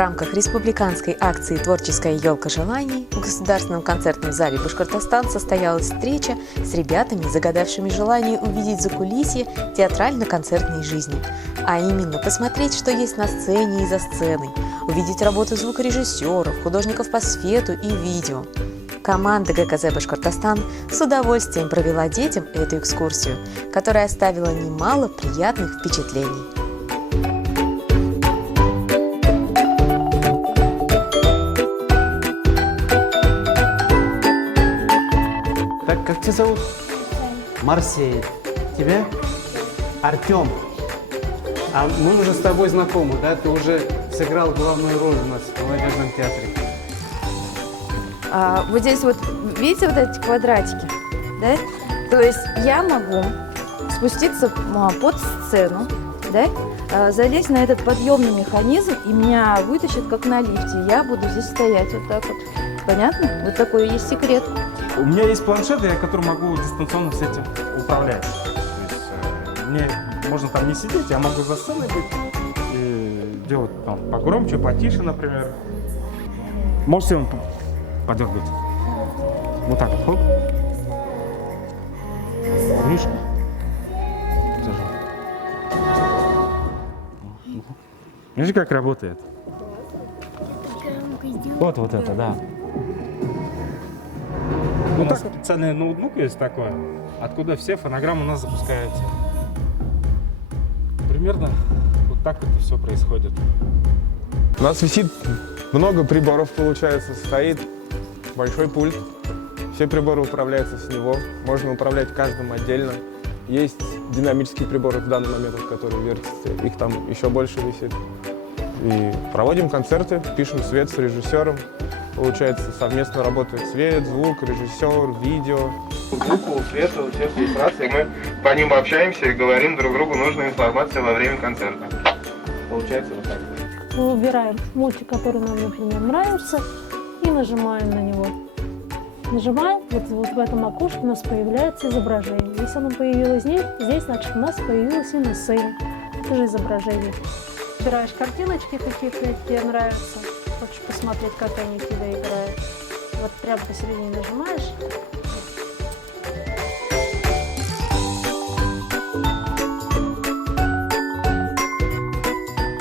рамках республиканской акции «Творческая елка желаний» в Государственном концертном зале Башкортостан состоялась встреча с ребятами, загадавшими желание увидеть закулисье театрально-концертной жизни. А именно посмотреть, что есть на сцене и за сценой, увидеть работу звукорежиссеров, художников по свету и видео. Команда ГКЗ «Башкортостан» с удовольствием провела детям эту экскурсию, которая оставила немало приятных впечатлений. Так, как тебя зовут? Марсель. Тебя? Артем. А мы уже с тобой знакомы, да? Ты уже сыграл главную роль у нас в молодежном театре. Вот здесь вот, видите вот эти квадратики, да? То есть я могу спуститься под сцену, да? Залезть на этот подъемный механизм, и меня вытащит как на лифте. Я буду здесь стоять вот так вот. Понятно? Вот такой есть секрет. У меня есть планшет, я которым могу дистанционно с этим управлять. То есть, мне можно там не сидеть, я могу за сценой быть и делать там погромче, потише, например. Можете он подергать. Вот так вот, хоп. Видишь? Видишь, как работает? Вот это, да. У нас специальный ноутбук есть такой, откуда все фонограммы у нас запускаются. Примерно вот так это все происходит. У нас висит много приборов, получается, стоит большой пульт. Все приборы управляются с него, можно управлять каждым отдельно. Есть динамические приборы в данный момент, которые вертятся, их там еще больше висит. И проводим концерты, пишем свет с режиссером. Получается, совместно работает свет, звук, режиссер, видео. Звуку, свету, все иллюстрации. Мы по ним общаемся и говорим друг другу нужную информацию во время концерта. Получается вот так. Мы выбираем мультик, который нам, например, нравится, и нажимаем на него. Нажимаем, вот в этом окошке у нас появляется изображение. Если оно появилось здесь, значит, у нас появилось и на сцене. Это же изображение. Выбираешь картиночки какие-то, тебе нравятся. Хочешь посмотреть, как они тебя играют. Вот прямо посередине нажимаешь.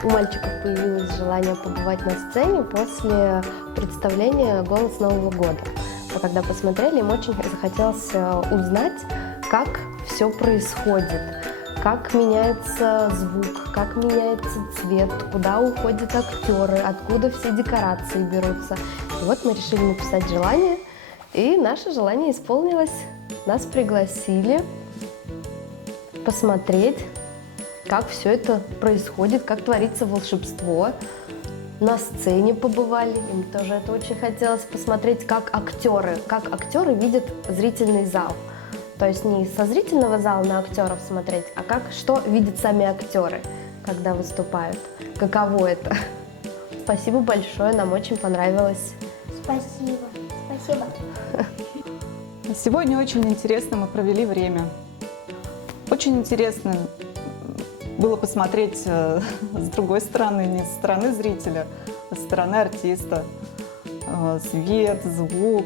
У мальчиков появилось желание побывать на сцене после представления «Голос Нового года». А когда посмотрели, им очень захотелось узнать, как все происходит, как меняется звук, как меняется цвет, куда уходят актеры, откуда все декорации берутся. И вот мы решили написать желание, и наше желание исполнилось. Нас пригласили посмотреть, как все это происходит, как творится волшебство. На сцене побывали, им тоже это очень хотелось посмотреть, как актеры видят зрительный зал. То есть не со зрительного зала на актеров смотреть, а что видят сами актеры, когда выступают. Каково это? Спасибо большое, нам очень понравилось. Спасибо. Спасибо. Сегодня очень интересно мы провели время. Очень интересно было посмотреть с другой стороны, не со стороны зрителя, а со стороны артиста. Свет, звук.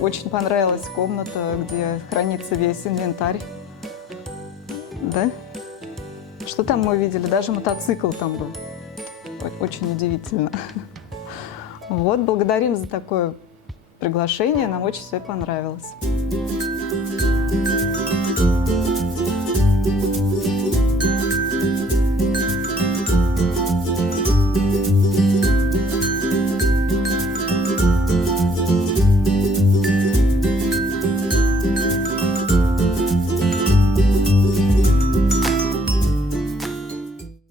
Очень понравилась комната, где хранится весь инвентарь. Да? Что там мы увидели? Даже мотоцикл там был. Очень удивительно. Вот, благодарим за такое приглашение. Нам очень все понравилось.